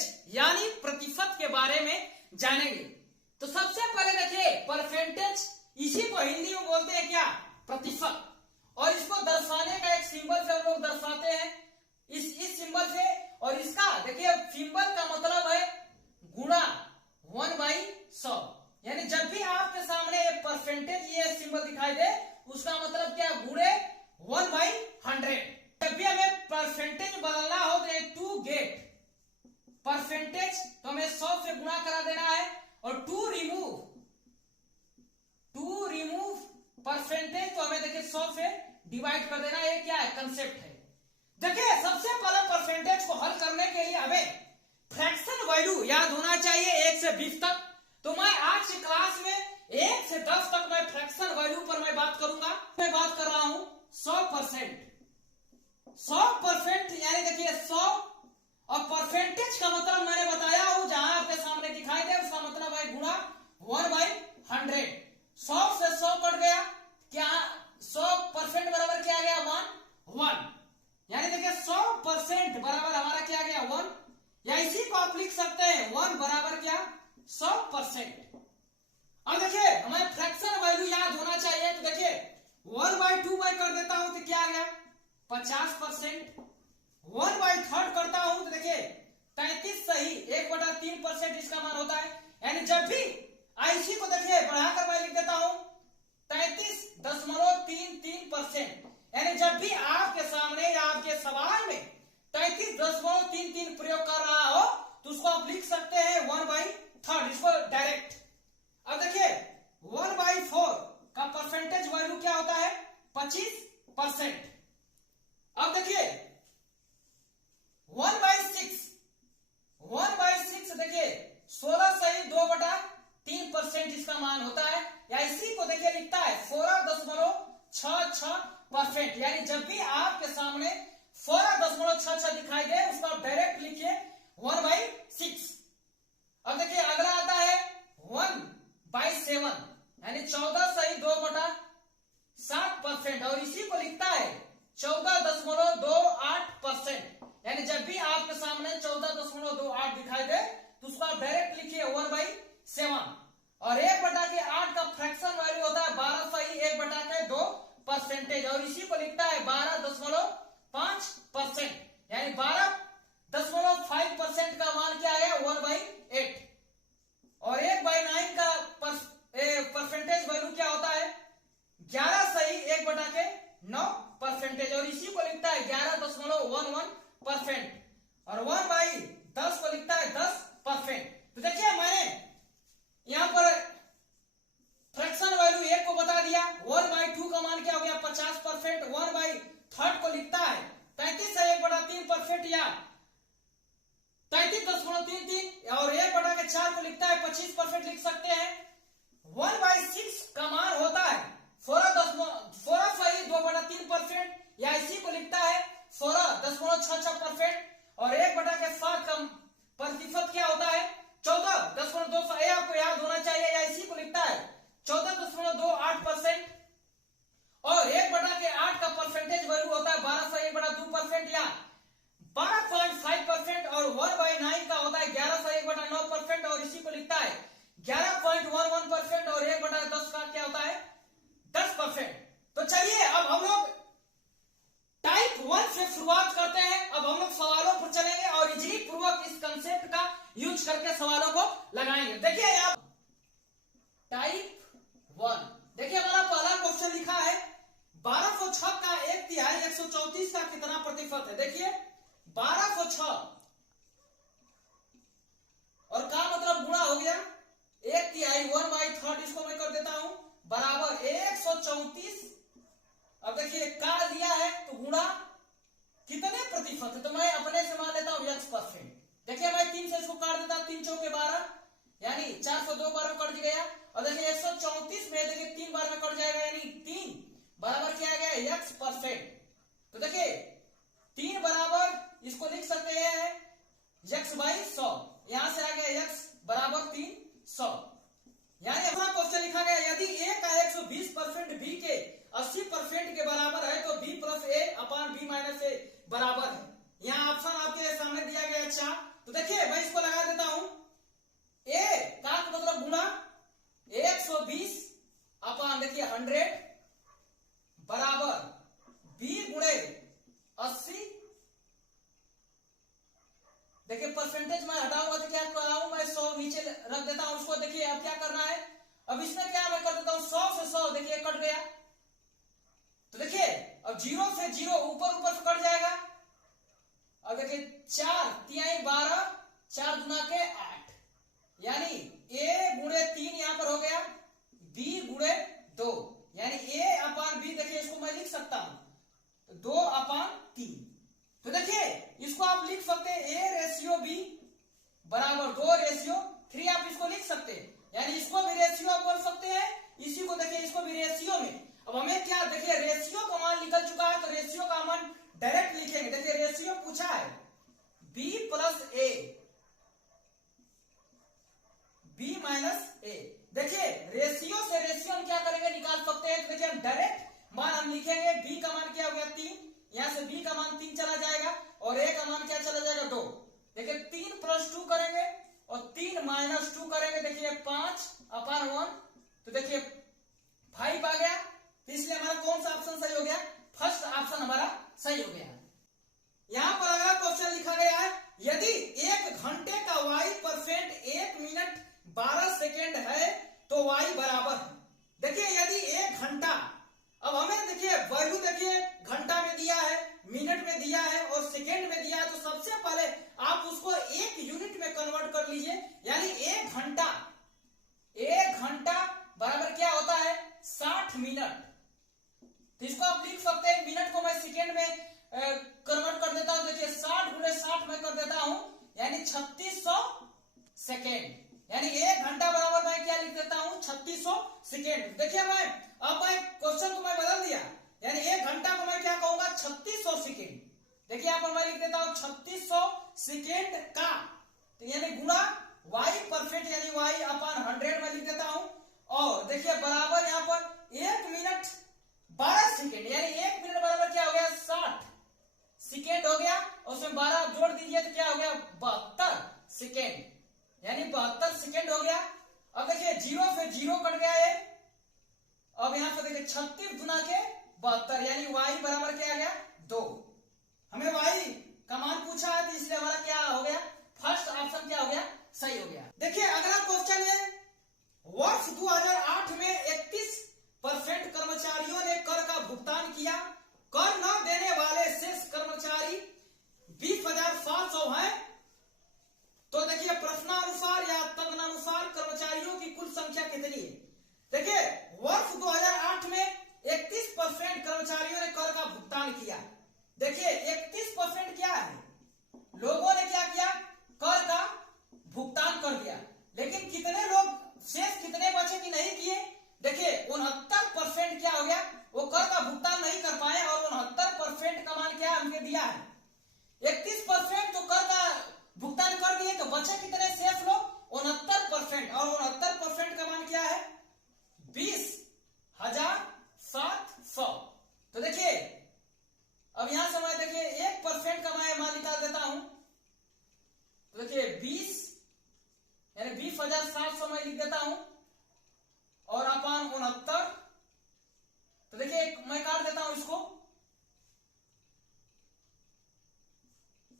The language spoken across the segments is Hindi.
परसेंटेज यानी प्रतिशत के बारे में जानेंगे। तो सबसे पहले देखिए परसेंटेज, इसी को हिंदी में बोलते हैं क्या, प्रतिशत। और इसको दर्शाने का एक सिंबल से हम लोग दर्शाते हैं, इस सिंबल से। और इसका देखिए सिंबल का मतलब है गुणा 1/100, यानी जब भी आपके सामने एक परसेंटेज ये सिंबल दिखाई दे उसका मतलब क्या, गुणे 1/100। जब भी हमें परसेंटेज बदलना हो तो टू गेट परसेंटेज तो हमें 100 से गुणा करा देना है, और टू रिमूव परसेंटेज तो हमें देखिए 100 से डिवाइड कर देना। ये क्या है, कंसेप्ट है। देखिए सबसे पहले परसेंटेज को हल करने के लिए हमें फ्रैक्शन वैल्यू याद होना चाहिए 1 से 20 तक। तो मैं आज की क्लास में 1 से 10 तक मैं फ्रैक्शन वैल्यू पर मैं बात करूंगा। मैं बात कर रहा हूं 100%। 100% यानी देखिए 100, और परसेंटेज का मतलब मैंने बताया हूं, जहां आपके सामने दिखाई दे उसका मतलब है गुणा 1/100। 100 से 100 कट गया, क्या 100% बराबर क्या गया, 1। यानी देखिए 100% बराबर हमारा क्या गया, 1। या इसी को आप लिख सकते हैं 1 बराबर क्या, 100%। अब देखिए हमें फ्रैक्शन वैल्यू याद होना चाहिए। तो देखिए 1/2 कर देता हूं तो क्या आ गया, 50%। 1/3 करता हूं तो देखिए 33 सही, 1/3% इसका मान होता है। यानी जब भी इसी को देखिए बढ़ाकर मैं लिख देता हूं 33.33%। यानी जब भी आपके सामने या आपके सवाल में 33.33 प्रयोग कर रहा हो तो उसको आप लिख सकते हैं 1/3, इसको डायरेक्ट। अब देखिए 1/4 का परसेंटेज वैल्यू क्या होता है, 25%। अब देखिए 1/6 देखिए 16 सही 2/3% इसका मान होता है। या इसी को देखिए लिखता है 16.66%। यानी जब भी आपके सामने 16.66 दिखाई दे उसको आप डायरेक्ट लिखिए 1/6। अब देखिए अगला आता है 1/7, यानी 14 सही 2/7%, और इसी को लिखता है 14.28%। यानी जब भी आपके सामने 14.28 दिखाई दे तो उसको आप डायरेक्ट लिखिए 1/7। और 1/8 का फ्रैक्शन वैल्यू होता है 12 सही 1/2%, और इसी को लिखता है 12.5%। यानी 12.5% का मान क्या है, 1/8। और 1/9 का परसेंटेज वैल्यू क्या होता है, 11 सही 1/9%, और इसी को लिखता है 11.11%। और 1/10 को लिखता है 10%। तो देखिए मैंने यहां पर फ्रैक्शन वैल्यू 1 को बता दिया। 1/2 का मान क्या हो गया, 50%। 1/3 को लिखता है 33 से 1/3%, या 33.33, और 1/4 को लिखता है 25% लिख सकते हैं। 1/6 का मान होता है 16 सही 2/3%, या इसी को लिखता है 16.66%। और 1/7 का प्रतिशत क्या होता है, 14.2, आपको याद होना चाहिए, या इसी को लिखता है 14.28%। और 1/8 का परसेंटेज वैल्यू होता है 12 से 1/2%, या 12.5%। और 1/9 का होता है 11 से 1/9%, और इसी को लिखता है 11.11%। और 1/10 का क्या होता है, 10%। तो चलिए अब हम लोग टाइप 1 से शुरुआत करते हैं। अब हम लोग सवालों पर चलेंगे और इजली पूर्वक इस कंसेप्ट का यूज करके सवालों को लगाएंगे। देखिए यहाँ टाइप 1, देखिए हमारा पहला क्वेश्चन लिखा है 1206 का 1/3 134 का कितना प्रतिशत है। देखिए 1206 और का मतलब गुणा हो गया 1/3, 1/3, इसको मैं कर देता हूं बराबर 134। अब देखिए का दिया है तो गुणा कितने प्रतिशत है, तो मैं अपने से मान लेता हूं x%। देखिए मैं 3 से इसको काट देता हूं, 3 चौके 12, यानी 4 से 2 बार में कट गया। और देखिए 134 में देखिए 3 बार में कट जाएगा, यानी 3 बराबर क्या आ गया, x%। तो देखिए 3 बराबर इसको लिख सकते हैं x/100, यहां से आ गया x बराबर 300। यानी अपना क्वेश्चन लिखा गया यदि a का 120% b के 80% के बराबर है तो b + a/b - a बराबर है। यहाँ ऑप्शन आपके सामने दिया गया। अच्छा तो देखिए मैं इसको रख देता हूं उसको। देखिए अब क्या करना है, अब इसमें क्या मैं कर देता हूं 100 से 100, देखिए कट गया। तो देखिए अब 0 से 0 ऊपर ऊपर से कट जाएगा। अब देखिए 4 तिहाई 12, 4 गुना के 8, यानी a गुणे 3 यहां पर हो गया, b गुणे 2, यानी a अपान b। देखिए इसको मैं लिख सकता हूं 2 अपान 3। तो देखिए इसको आप लिख सकते हैं a रेशियो b बराबर 2 रेशियो 3, आप इसको लिख सकते हैं, यानी इसको भी रेशियो आप बोल सकते हैं, इसी को देखिए इसको भी रेशियो में। अब हमें क्या, देखिए रेशियो का मान निकल चुका है, तो रेशियो का मान डायरेक्ट लिखेंगे। देखिए रेशियो पूछा है b plus a, b minus a। देखिए रेशियो से रेशियो हम क्या करेंगे, निकाल सकते हैं। तो देखिए हम डायरेक्ट मान हम लिखेंगे, b का मान क्या हो गया 3, यहां से b का मान 3 चला जाएगा और a का मान क्या चला जाएगा 2। देखिए 3 प्लस 2 करेंगे और 3 माइनस 2 करेंगे, देखिए 5 अपान 1। तो देखिए 5 आ गया, तो इसलिए हमारा कौन सा ऑप्शन सही हो गया, फर्स्ट ऑप्शन हमारा सही हो गया। यहां पर अगला क्वेश्चन लिखा गया है, यदि 1 घंटे का y% 1 मिनट 12 सेकेंड है तो y बराबर है। देखिए यदि 1 घंटा, अब हमें देखिए वैल्यू देखिए घंटा में दिया है, मिनट में दिया है और सेकेंड में दिया है, तो सबसे पहले आप उसको एक यूनिट में कन्वर्ट कर लीजिए, यानी 1 घंटा बराबर क्या होता है 60 मिनट। तो इसको आप लिख सकते हैं, मिनट को मैं सेकेंड में कन्वर्ट कर देता हूं। देखिए 60 गुणे 60 में कर देता हूं, यानी 3600 सेकेंड, यानी 1 घंटा बराबर मैं क्या लिख देता हूं 3600 सेकेंड। देखिए मैं अब मैं क्वेश्चन को मैं बदल दिया, यानी 1 घंटा को मैं क्या कहूंगा 3600 सेकेंड। देखिए यहां पर मैं लिख देता हूं 3600 सेकेंड का, तो यानी गुणा y%, यानी y अपान 100 में लिख देता हूं। और देखिए बराबर यहां पर 1 मिनट 12 सेकेंड, यानी 1 मिनट बराबर क्या हो गया 60 सेकेंड हो गया, और उसमें 12 जोड़ दीजिए तो क्या हो गया 72 सेकेंड, यानी 72 सेकेंड हो गया। अब देखिए 0 से 0 कट गया है, अब यहां पर देखिए 36 गुना के 72, यानी y बराबर क्या आ गया 2। हमें y का मान पूछा है, तो इसलिए हमारा क्या हो गया, फर्स्ट ऑप्शन क्या हो गया सही हो गया। देखिए अगला क्वेश्चन है, वर्ष 2008 में 31% कर्मचारियों ने कर का भुगतान किया, कर न देने वाले शेष कर्मचारी 20,700 हैं। तो देखिए प्रश्नानुसार या तदनुसार कर्मचारियों की कुल संख्या कितनी है। देखिए वर्ष 2008 में 31% कर्मचारियों ने कर का भुगतान किया। देखिए 31% क्या है, लोगों ने क्या किया, कर का भुगतान कर दिया, लेकिन कितने लोग शेष कितने बचे कि नहीं किए। देखिए 69% क्या हो गया, वो कर का भुगतान नहीं कर पाए, और 69% का मान क्या हमने दिया है 31% तो कर का भुगतान कर दिए, तो बचे कितने शेष लोग 69%, और 69% का मान क्या है 20,700। तो देखिए अब यहां से मैं देखिए 1% का मैं मान निकाल देता हूं, तो देखिए 20 यानी 20,700 मैं लिख देता हूं, और अपान 69, तो देखिए मैं काट देता हूं इसको,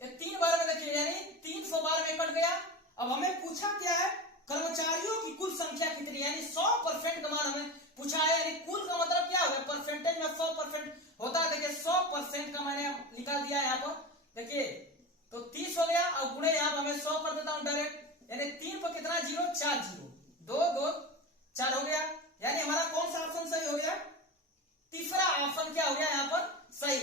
ये 3 बार में देखिए यानी 300 बार में कट गया। अब हमें पूछा क्या है, कर्मचारियों की कुल संख्या कितनी, यानी 100% का मान हमें पूछा है, यानी कुल का मतलब क्या होगा, परसेंटेज में 100% होता है। देखिए 100% का मैंने निकाल दिया यहाँ पर, देखिए तो 30 हो गया, और गुणे यहाँ पर हमें 100 कर देता हूं डायरेक्ट, यानी 3 पर कितना 0, 4 0, 2 2 4 हो गया, यानी हमारा कौन सा ऑप्शन सही हो गया, तीसरा ऑप्शन क्या हो गया यहाँ पर सही।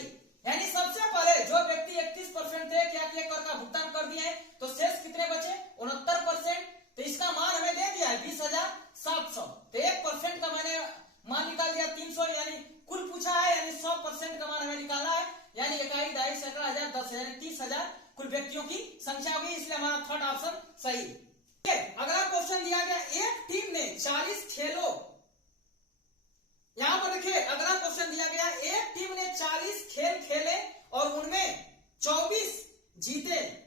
यानी सबसे पहले जो व्यक्ति 31% थे क्या किया, कर का भुगतान कर दिए, तो शेष कितने बचे 69%, तो इसका मान हमें दे दिया है 20,700, तो 1% का मैंने मान निकाल दिया 300, यानी कुल पूछा है, यानी 100% का मान हमें निकालना है, यानी इकाई दहाई सैकड़ा हजार 10 यानी 30,000 कुल व्यक्तियों की संख्या होगी, इसलिए हमारा थर्ड ऑप्शन सही। अगला क्वेश्चन दिया गया, एक टीम ने 40 खेलों, यहां पर देखिए अगला क्वेश्चन दिया गया, एक टीम ने 40 खेल खेले और उनमें 24 जीते,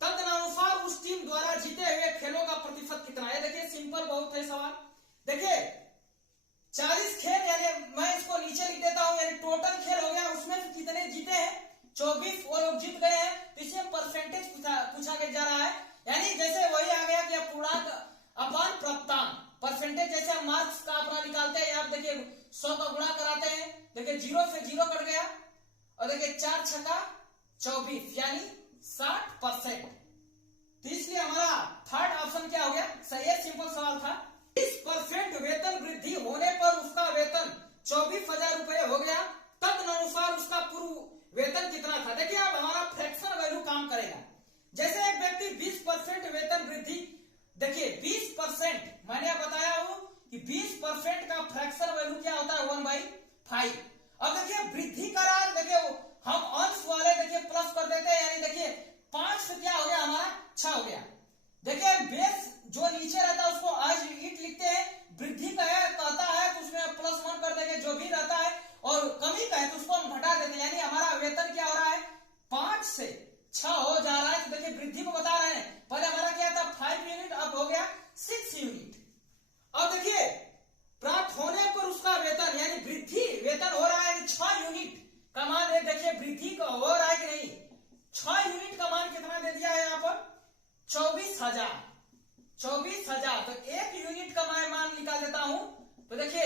तदनुसार उस टीम द्वारा जीते हुए खेलों का प्रतिशत कितना है। देखिए सिंपल बहुत है सवाल। देखिए 40 खेल, यानी मैं इसको नीचे लिख देता हूं, यानी टोटल खेल हो गया, उसमें कितने जीते हैं 24, वो लोग जीत गए हैं, तो इसमें परसेंटेज पूछा जा रहा है, यानी जैसे वही आ गया कि पूर्णांक अपन प्राप्तांक परसेंटेज, जैसे हम मार्क्स का अपना निकालते हैं, आप देखिए 100 का गुणा कराते हैं, देखिए 0 से 0 कट गया, और देखिए 4 छक्का 24 यानी 60%। तो इसलिए हमारा थर्ड ऑप्शन क्या हो गया सही है। सिंपल सवाल था। 20% वेतन वृद्धि होने पर उसका वेतन 24,000 रुपए हो गया, तदनुसार उसका पूर्व वेतन कितना था। देखिए अब हमारा फ्रैक्शन वैल्यू काम करेगा। जैसे एक व्यक्ति 20% वेतन वृद्धि, देखिए 20% मैंने बताया हूं कि 20% का फ्रैक्शन वैल्यू क्या होता है 1/5। अब देखिए वृद्धि का राज, देखिए हम अंश वाले देखिए प्लस कर देते हैं, यानी देखिए 5 से क्या हो गया हमारा 6 हो गया। देखिए बेस जो नीचे रहता है उसको आज इट लिखते हैं, वृद्धि का है कहता है तो उसमें +1 कर देंगे, जो भी रहता है, और कमी का है तो उसको हम घटा देते हैं, यानी हमारा वेतन क्या हो रहा है 5 से 6 हो जा रहा है। तो देखिए वृद्धि को बता रहे हैं, पहले हमारा क्या था 5 यूनिट, अब हो गया 6 यूनिट। अब देखिए प्राप्त होने पर उसका वेतन, यानी वृद्धि वेतन हो रहा है 6 यूनिट का मान है। देखिए वृद्धि का हो रहा है कि नहीं, 6 यूनिट का मान कितना दे दिया है यहाँ पर 24,000। 24,000 तो 1 यूनिट का मैं मान निकाल देता हूं, तो देखिए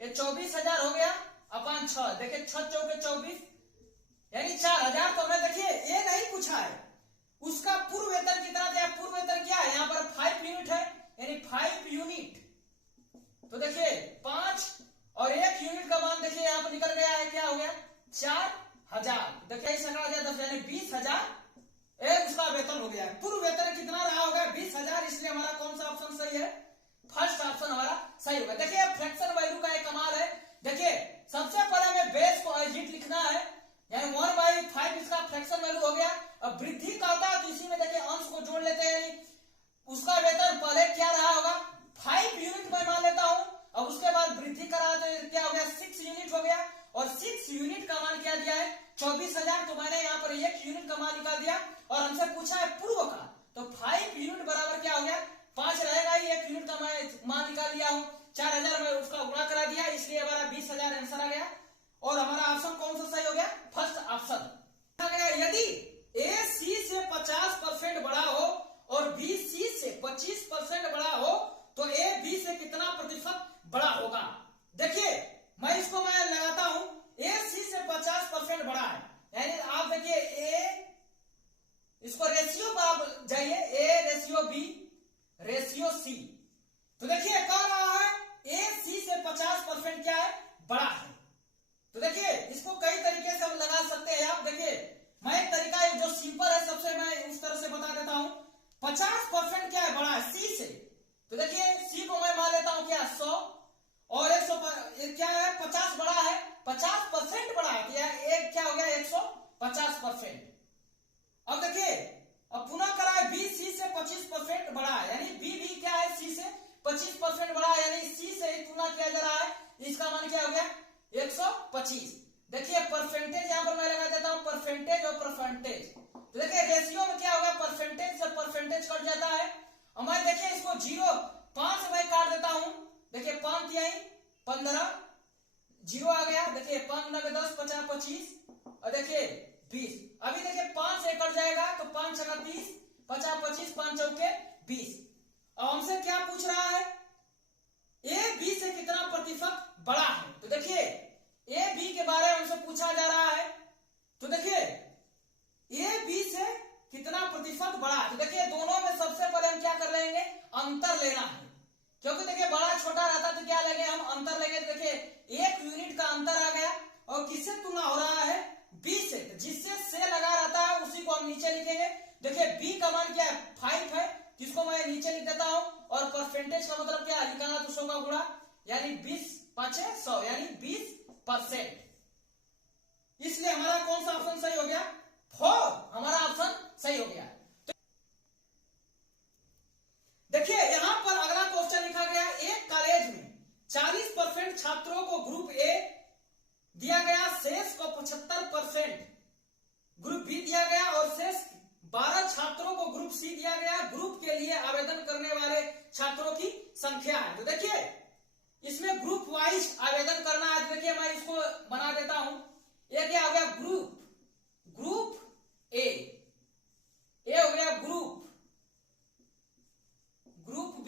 ये 24,000 हो गया अपन 6, देखिए 6 चौके 24 यानी 4,000। तो हमें देखिए ये नहीं पूछा है उसका पूर्व वेतन कितना दिया। पूर्व वेतन क्या है यहाँ पर 5 यूनिट है, यानी 5 यूनिट। तो देखिए 5 और 1 यूनिट का मान देखिए यहाँ पर निकल गया है, क्या हो गया 4,000। देखिए 10,000 यानी 20,000 एक उसका वेतन हो गया है। पूर्व वेतन कितना रहा होगा 20,000, इसलिए हमारा कौन सा ऑप्शन सही है, फर्स्ट ऑप्शन हमारा सही होगा। देखिए फ्रैक्शन वैल्यू का एक कमाल है। देखिए सबसे पहले हमें बेस को एजिट लिखना है, यानी 1/5 इसका फ्रैक्शन वैल्यू हो गया। अब वृद्धि करता है तो इसी में देखिए अंश को जोड़ लेते हैं, उसका वेतन पहले क्या रहा होगा 5 यूनिट मैं मान लेता हूं। अब उसके बाद वृद्धि करा तो क्या हो गया 6 यूनिट हो गया, और 6 यूनिट का मान क्या दिया है 24,000। तो मैंने यहाँ पर 1 यूनिट का मान निकाल दिया, और हमसे पूछा है पूर्व का, तो 5 यूनिट बराबर क्या हो गया 5 रहेगा ही, 1 यूनिट का मैं मान निकाल लिया हूँ, 4,000 में उसका गुणा करा दिया, इसलिए हमारा 20,000 आंसर आ गया। और हमारा ऑप्शन कौन सा सही हो गया, फर्स्ट ऑप्शन। यदि ए सी से 50% बड़ा हो और बी सी से 25% बड़ा हो, तो ए बी से कितना प्रतिशत बड़ा होगा। देखिए मैं इसको मैं लगाता हूं, ए सी से 50% बड़ा है, यानी आप देखिए ए, इसको रेशियो पर आप जाइए, A ratio B ratio C. तो देखिए कह रहा है ए सी से 50% क्या है बड़ा है। तो देखिए इसको कई तरीके से हम लगा सकते हैं। आप देखिए मैं एक तरीका जो सिंपल है सबसे मैं उस तरह से बता देता हूं। 50% क्या है बड़ा है सी से, तो देखिए सी को मैं मान लेता हूं क्या 100, और 100 क्या है 50 बड़ा है, 50% बड़ा है, तो एक क्या हो गया 150%। अब देखिए अब पुनः करा है बी सी से 25% बड़ा है, यानी बी भी क्या है सी से 25% बड़ा है, यानी सी से ही तुलना किया जा रहा है, इसका मान क्या हो गया 125। देखिए परसेंटेज यहां पर मैं लगा देता हूं, परसेंटेज और परसेंटेज। तो देखिए रेशियो में क्या होगा परसेंटेज से परसेंटेज कट जाता है, और मैं देखिए इसको 0.5 से मैं काट देता हूं। देखिए 5 तिहाई 15 जीरो आ गया, देखिए 5 9 10 50 25, और देखिए 20। अभी देखिए 5 से कट जाएगा तो 5 6 30 50 25 5 चौके 20। अब हमसे क्या पूछ रहा है ए बी से कितना प्रतिशत बड़ा है। तो देखिए ए बी के बारे में हमसे पूछा जा रहा है, तो देखिए ए बी से कितना प्रतिशत बड़ा है। तो देखिए दोनों में सबसे पहले हम क्या कर लेंगे अंतर लेना है, क्योंकि देखिए बड़ा छोटा रहता तो क्या लेंगे हम अंतर लेंगे। तो देखिए 1 यूनिट का अंतर आ गया, और किससे तुलना हो रहा है बी से, जिससे लगा रहता है उसी को हम नीचे लिखेंगे। देखिए बी का मान क्या है 5 है, जिसको मैं नीचे लिख देता हूं, और परसेंटेज का मतलब क्या है लिखाना तो 100 का गुणा, यानी 20 5 100 यानी 20%। इसलिए हमारा कौन सा ऑप्शन सही हो गया 4, हमारा ऑप्शन सही हो गया। तो देखिए यहां पर अगला क्वेश्चन लिखा गया, एक कॉलेज में 40% छात्रों को ग्रुप ए दिया गया, शेष को 75% ग्रुप बी दिया गया, और शेष 12 छात्रों को ग्रुप सी दिया गया। ग्रुप के लिए आवेदन करने वाले छात्रों की संख्या है। तो देखिए इसमें ग्रुप वाइज आवेदन करना है। देखिए मैं इसको बना देता हूं, ये क्या हो गया ग्रुप ए हो गया ग्रुप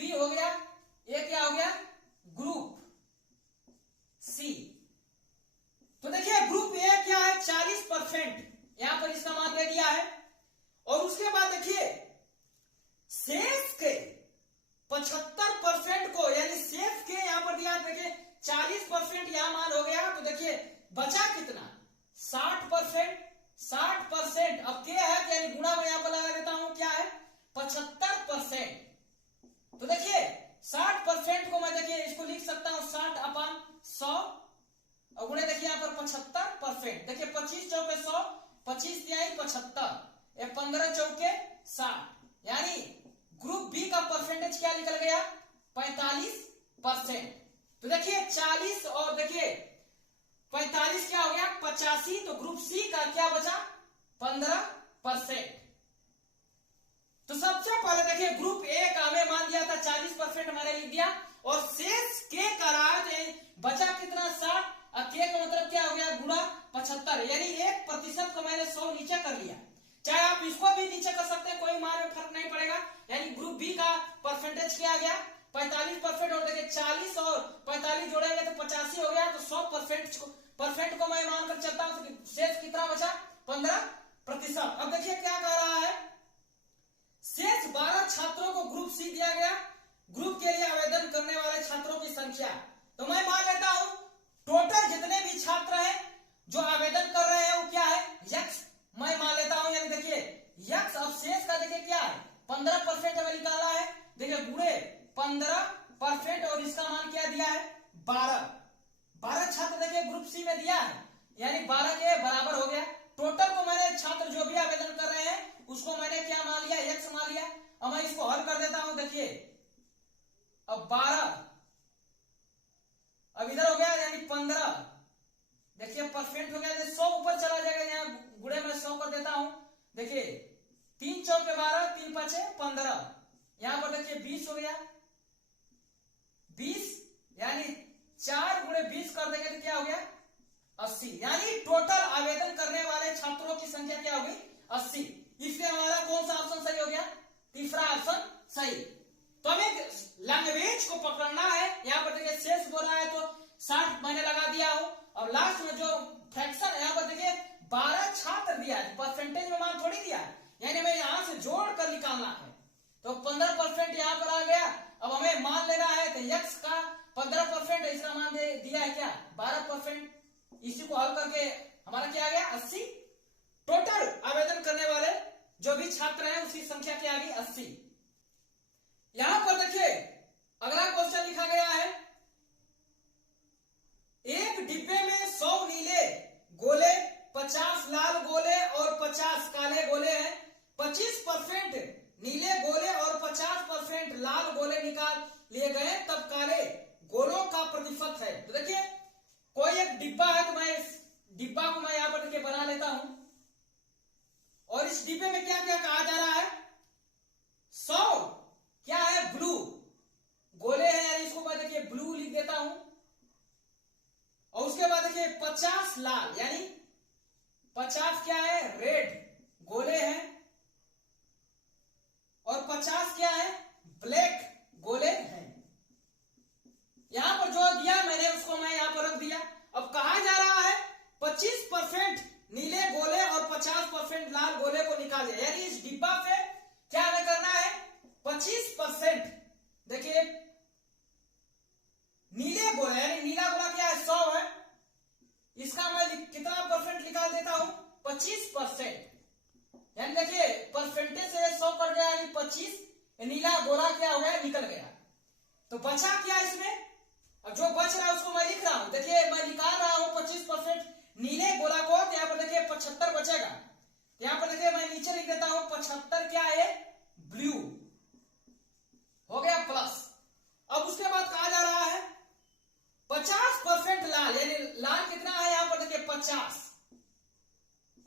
अब के है यानी गुणा में यहां पर लगा देता हूं, क्या है 75%। तो देखिए 60% को मैं देखिए इसको लिख सकता हूं 60/100 और गुणे देखिए यहां पर 75%। देखिए 25 चौके 100, 25 तिहाई 75, 15 चौके 60, यानी ग्रुप बी का परसेंटेज क्या निकल गया 45%। तो देखिए 40 और देखिए 45 क्या हो गया 85, तो ग्रुप सी का क्या बचा 15%। तो सबसे पहले देखिए ग्रुप ए का हमें मान दिया था 40%, मैंने लिख दिया, और शेष के का बचा कितना 60, और के का मतलब क्या हो गया गुणा 75, यानी 1% को मैंने 100 नीचे कर लिया। चाहे आप इसको भी नीचे कर सकते हैं, कोई मान में फर्क नहीं पड़ेगा। यानी ग्रुप बी का परसेंटेज क्या आ गया 45%, और देखिए 40 और 45 जोड़ेंगे तो 85 हो गया। तो 100% को मैं मानकर चलता हूं, तो शेष कितना बचा 15%। अब देखिए क्या कह रहा है, शेष 12 छात्रों को ग्रुप सी दिया गया, ग्रुप के लिए आवेदन करने वाले छात्रों की संख्या। तो मैं मान लेता हूं टोटल जितने भी छात्र हैं जो आवेदन कर रहे हैं वो क्या है यक्स, मैं मान लेता हूं, यानी देखिए यक्स। अब शेष का देखिए क्या है 15% हमें निकाला है, देखिए गुणे 15% और इसका मान क्या दिया है 12 छात्र देखिए ग्रुप सी में दिया है, यानी 12 के बराबर हो गया। टोटल को मैंने छात्र जो भी आवेदन कर रहे हैं उसको मैंने क्या मान लिया एक्स मान लिया। अब मैं इसको हल कर देता हूं, देखिए अब 12 अब इधर हो गया यानी 15, देखिए परसेंट हो गया, 100 ऊपर चला जाएगा, यहाँ गुणे में 100 कर देता हूं। देखिए 3 चौके 12, 3 5 15, यहां पर देखिए 20 हो गया, 20 यानी 4 गुणे 20 कर देंगे तो क्या हो गया 80, यानी टोटल आवेदन करने वाले छात्रों की संख्या क्या होगी 80। इसलिए हमारा कौन सा ऑप्शन सही हो गया, तीसरा ऑप्शन सही। तो हमें लैंग्वेज को पकड़ना है, यहां पर देखिए शेष बोला है तो 60 मैंने लगा दिया हूं, और लास्ट में जो फ्रैक्शन है यहां पर देखिए 12 छात्र दिया है, परसेंटेज में मान थोड़ी दिया है, यानी हमें यहां से जोड़ कर निकालना है। तो 15% यहां पर आ गया। अब हमें मान लेना है तो यक्स का 15%, इसका मान दिया है क्या 12%। इसी को हल करके हमारा क्या आ गया 80। टोटल आवेदन करने वाले जो भी छात्र हैं उसकी संख्या क्या आ गई 80। यहां पर देखिए अगला क्वेश्चन लिखा गया है, एक डिब्बे में 100 नीले गोले, 50 लाल गोले और 50 काले गोले हैं। 25% नीले गोले और 50% लाल गोले निकाल लिए गए, तब काले गोलों का प्रतिशत है। तो देखिए कोई एक डिब्बा है, तो मैं इस डिब्बा को मैं यहां पर देखिए बना लेता हूं, और इस डिब्बे में क्या क्या कहा जा रहा है 100 क्या है ब्लू गोले हैं, यानी इसको मैं देखिए ब्लू लिख देता हूं, और उसके बाद देखिए 50 लाल, यानी 50 क्या है रेड गोले हैं, और 50 क्या है ब्लैक गोले हैं। यहां पर जो दिया मैंने उसको मैं यहां पर रख दिया। अब कहा जा रहा है 25% नीले गोले और 50% लाल गोले को निकाल दिया, यानी इस डिब्बा से क्या हमें करना है 25%। देखिए नीले गोला, यानी नीला गोला क्या है 100 है, इसका मैं कितना परसेंट निकाल देता हूं 25%, यानी देखिए परसेंटेज से 100 कर गया, यानी 25, नीला गोला क्या हो गया निकल गया। तो बचा क्या इसमें, अब जो बच रहा है उसको मैं लिख रहा हूं, देखिए मैं निकाल रहा हूं 25% नीले गोला को, तो यहां पर देखिए 75 बचेगा, तो यहां पर देखिए मैं नीचे लिख देता हूं 75 क्या है ब्लू हो गया प्लस। अब उसके बाद कहा जा रहा है 50% लाल, यानी लाल कितना है यहां पर देखिए 50,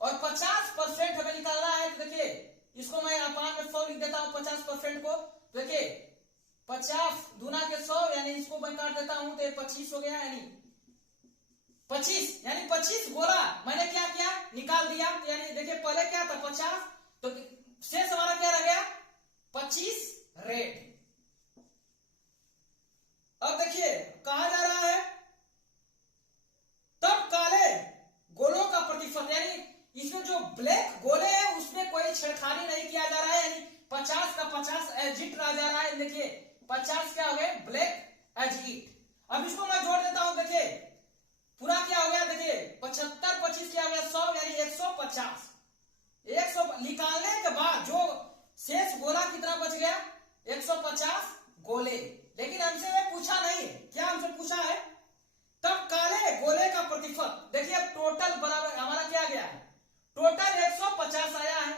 और 50% हमें निकालना है, तो देखिए इसको मैं अपान में 100 लिख देता हूं 50% को। देखिए 50 दूना के 100, यानी इसको मैं काट देता हूं तो 25 हो गया, यानी 25 गोला मैंने क्या किया निकाल दिया, यानी देखिए पहले क्या था 50, तो शेष हमारा क्या रह गया 25 रेड। अब देखिए कहा जा रहा है तब काले गोलों का प्रतिशत, यानी इसमें जो ब्लैक गोले हैं उसमें कोई छेड़खानी नहीं किया जा रहा है, यानी 50 का 50 एज इट रहा जा रहा है। देखिए 50 क्या हो गए ब्लैक एज इट। अब इसको मैं जोड़ देता हूं, देखिए पूरा क्या हो गया, देखिए 75 25 क्या हो गया 100, यानी 150, 100 निकालने के बाद जो शेष गोला कितना बच गया 150 गोले। लेकिन हमसे वे पूछा नहीं है, क्या हमसे पूछा है तब काले गोले का प्रतिफल। देखिए टोटल बराबर हमारा क्या गया है, टोटल 150 आया है,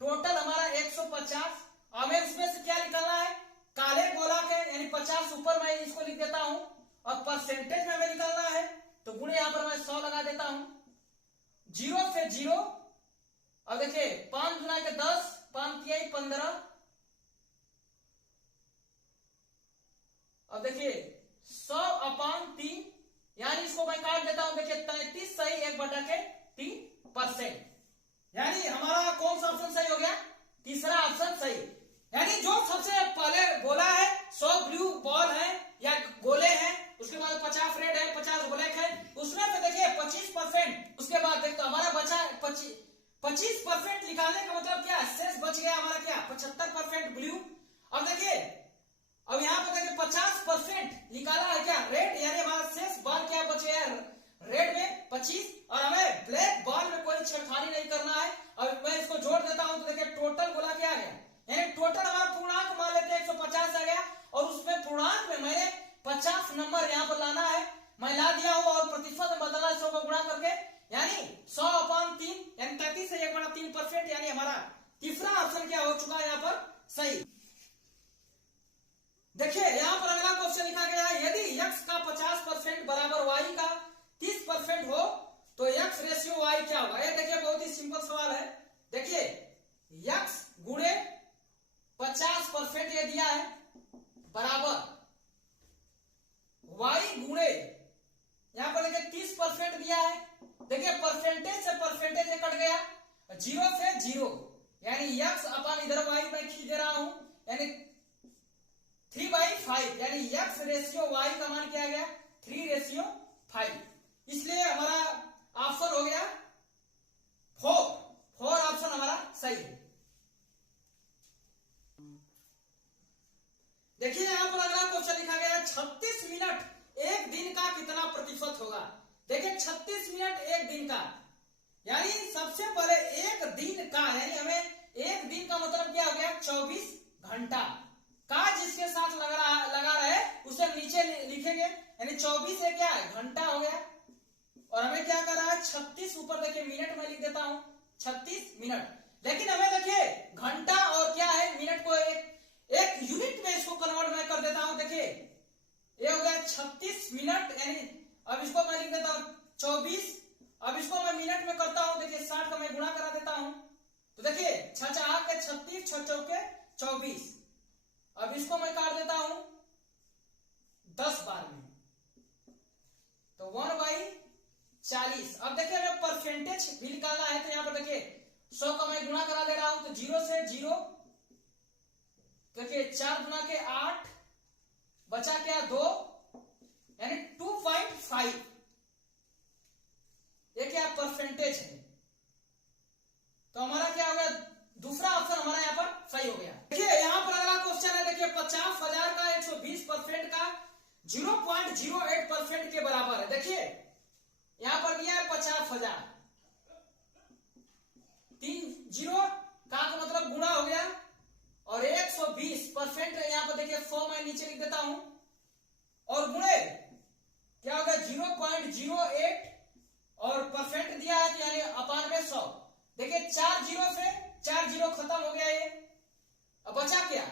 टोटल हमारा 150। हमें उसमें से क्या निकालना है, काले गोला के यानी 50 ऊपर मैं इसको लिख देता हूं और परसेंटेज में हमें निकालना है तो गुणे यहां पर मैं 100 लगा देता हूं, 0 से 0। अब देखिए 5 गुना के 10, 5 तिहाई 15। अब देखिए 100/3 यानी इसको मैं काट देता हूं। देखिए 33 सही 1/3%। यानी हमारा कौन सा ऑप्शन सही हो गया, तीसरा ऑप्शन सही। यानी जो सबसे पहले बोला है 100 ब्लू बॉल है या गोले हैं, उसके बाद 50 रेड है 50 ब्लैक है, उसमें से देखिए 25%। उसके बाद देखते हमारा बचा 25% निकालने का मतलब क्या है, शेष बच गया हमारा क्या 75% ब्लू। अब देखिए अब यहाँ पर देखिए 50% निकाला है क्या रेड, यानी हमारा शेष बॉल क्या बच गया रेड में 25 और हमें ब्लैक बॉल में कोई छेड़खानी नहीं करना है। अब मैं इसको जोड़ देता हूं तो देखिए टोटल गोला क्या आ गया, यानी टोटल हमारा पूर्णांक मान लेते हैं 150 आ गया और उसमें पूर्णांक में मैंने 50 नंबर यहाँ पर लाना है, मैं ला दिया हूं और प्रतिशत में बदलना 100 को गुणा करके, यानी 100/3 यानी 33 से 1/3%। यानी हमारा तीसरा ऑप्शन क्या हो चुका है यहाँ पर सही। देखिए यहाँ पर अगला क्वेश्चन लिखा गया है, यदि x का 50% बराबर y का 30% हो तो x रेशियो y क्या होगा। ये देखिए बहुत ही सिंपल सवाल है। देखिए x गुणे 50% ये दिया है बराबर y गुणे यहां पर देखिए 30% दिया है। देखिए परसेंटेज से परसेंटेज कट गया, 0 से 0 यानी x अपन इधर y में खींच दे रहा हूं, यानी 3/5 यानी x रेशियो y का मान क्या गया 3/5। इसलिए हमारा ऑप्शन हो गया 4 ऑप्शन हमारा सही है। देखिए यहां पर अगला क्वेश्चन लिखा गया है 36 मिनट एक दिन का कितना प्रतिशत होगा। देखिए 36 मिनट एक दिन का, यानी सबसे पहले एक दिन का यानी हमें एक दिन का मतलब क्या हो गया 24 घंटा का जिसके साथ लगा रहे उसे नीचे लिखेंगे, यानी 24 से क्या है घंटा हो गया और हमें क्या कर रहा है 36 ऊपर देखिए मिनट में लिख देता हूं 36 मिनट। लेकिन हमें देखिए घंटा और क्या है मिनट को एक यूनिट में इसको कन्वर्ट मैं कर देता हूं। देखिए ये हो गया 36 मिनट, यानी अब इसको मैं लिख देता हूं 24। अब इसको मैं मिनट में करता हूं, देखिए 60 का मैं गुणा करा देता हूं तो देखिए 6 के 36 6 चौके 24। अब इसको मैं काट देता हूं 10 बार में तो 1/40। अब देखिए हमें परसेंटेज भी निकालना है तो यहां पर देखिए 100 का मैं गुणा करा दे रहा हूं तो 0 से 0 देखिए 4 गुना के 8 बचा क्या 2 यानी 2.5। ये क्या परसेंटेज है तो हमारा क्या हो गया दूसरा ऑप्शन हमारा यहाँ पर सही हो गया। देखिए यहाँ पर अगला क्वेश्चन है, देखिए 50,000 का 120% का 0.08% के बराबर है। देखिए यहाँ पर दिया है 50,000, 3 0 का मतलब गुणा हो गया और 120% यहाँ पर देखिए 100 मैं नीचे लिख देता हूं और गुणे क्या होगा 0.08 और परसेंट दिया है यानी अपान में 100। देखिए 4 0 से 4 0 खत्म हो गया ये, अब बचा क्या,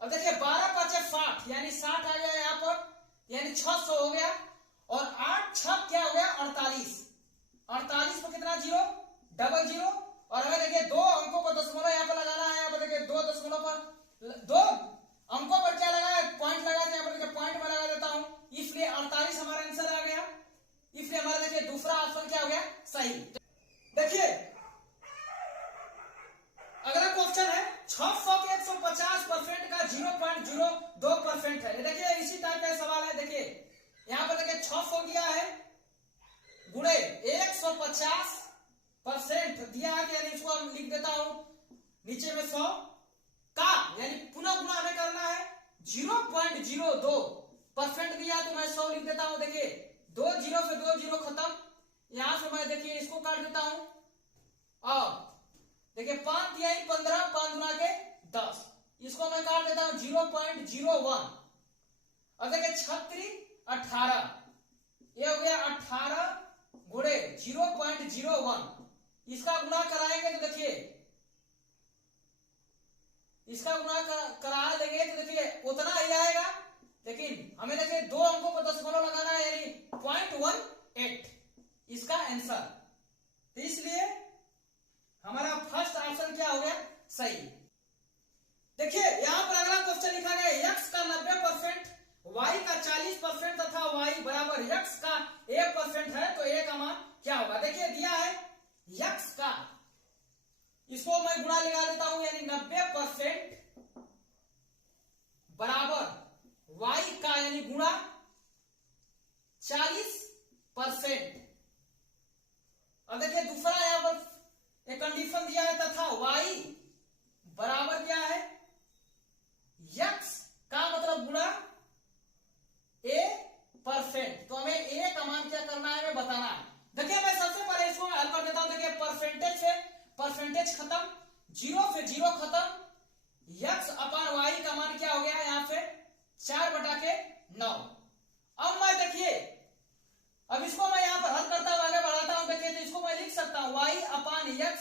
अब देखिए 12 5 60 यानी 60 आ गया यहाँ पर यानी 600 हो गया और 8 6 क्या हो गया 48। 48 पर कितना 0 डबल 0 और हमें देखिए 2 अंकों पर दशमलव यहाँ पर लगाना है। यहाँ पर देखिए 2 दशमलव पर 2 अंकों पर क्या लगा है पॉइंट लगा के यहाँ पर देखिए पॉइंट में लगा देता हूं, इसलिए 48 हमारा आंसर आ गया। इसलिए हमारा देखिए दूसरा ऑप्शन क्या हो गया सही। देखिए अगला क्वेश्चन है 600 के 150% का 0.02% है। देखिए इसी टाइप का सवाल है। देखिए यहाँ पर देखिए 600 दिया है गुणे 150% दिया है यानी इसको हम लिख देता हूं नीचे में 100 का यानी पुनः गुणा हमें करना है 0.02% दिया तो मैं 100 लिख देता हूं। देखिए 2 0 से 2 0 खत्म, यहां से मैं देखिए इसको काट देता हूं और देखिए 5 तिहाई 15, 5 गुना के 10, इसको मैं काट देता हूं 0.01। अब देखिए 36 18, ये हो गया 18 गुणे 0.01, इसका गुणा कराएंगे तो देखिए, इसका गुणा करा लेंगे तो देखिए उतना ही आएगा, लेकिन हमें देखिए दो अंकों को दशमलव लगाना है, यानी 0.18 इसका आंसर। तो इसलिए हमारा फर्स्ट ऑप्शन क्या हो गया, सही। देखिए यहां पर अगला क्वेश्चन लिखा गया x का 90%, y का 40% तथा y बराबर x का 1% है, तो a का मान क्या होगा। देखिए दिया है x का, इसको मैं गुणा लगा देता हूं, यानी 90% बराबर y का यानी गुणा 40%। अब देखिए दूसरा यहां पर एक कंडीशन दिया है, तथा y बराबर क्या है, x का मतलब गुणा a%। तो हमें a का मान क्या करना है, हमें बताना है। देखिए मैं सबसे पहले इसको हल कर देता हूं। देखिए परसेंटेज है, परसेंटेज खत्म, 0 से 0 खत्म, x अपान y का मान क्या हो गया यहाँ पे 4/9। अब मैं देखिए, अब इसको मैं यहाँ पर हल करता हूं, आगे बढ़ाता हूं। देखिए तो इसको मैं लिख सकता हूं y अपान x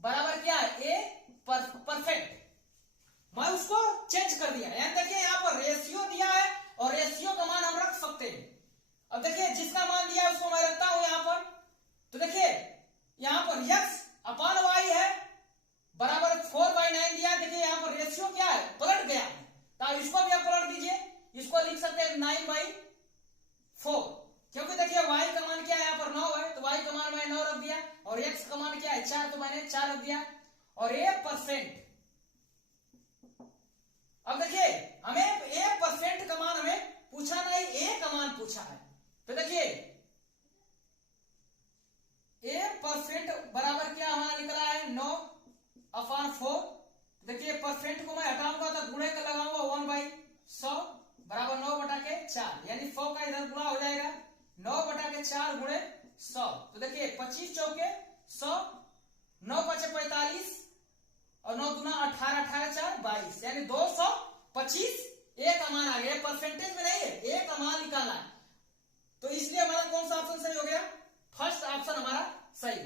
बराबर क्या है, a%। मैं उसको चेंज कर दिया, यानी देखिए यहाँ पर रेशियो दिया है और रेशियो का मान हम रख सकते हैं। अब देखिए जिसका मान दिया है उसको मैं रखता हूं यहाँ पर। तो देखिए यहाँ पर x अपान y है बराबर 4/9 दिया। देखिए यहाँ पर रेशियो क्या है, पलट गया है, तो इसको भी आप पलट दीजिए, इसको लिख सकते हैं 9/4, क्योंकि देखिए y का मान क्या है, यहाँ पर 9 है, तो y का मान मैंने 9 रख दिया, और x का मान क्या है 4, तो मैंने 4 रख दिया, और 1%। अब देखिए हमें 1% का मान हमें पूछा नहीं, a का मान पूछा है। तो देखिए 1% बराबर क्या हमारा निकला है 9/4। देखिए परसेंट को मैं हटाऊंगा तो गुणे का लगाऊंगा 1/100 बराबर 9/4, यानी 100 का इधर गुणा हो जाएगा, 9/4 गुणे 100। तो देखिए 25 चौके 100, 9 5 45 और 9 दूना 18, 18 4 22, यानी 225 ए का मान आ गया। परसेंटेज में नहीं है, ए का मान निकालना है, तो इसलिए हमारा कौन सा ऑप्शन सही हो गया, फर्स्ट ऑप्शन हमारा सही।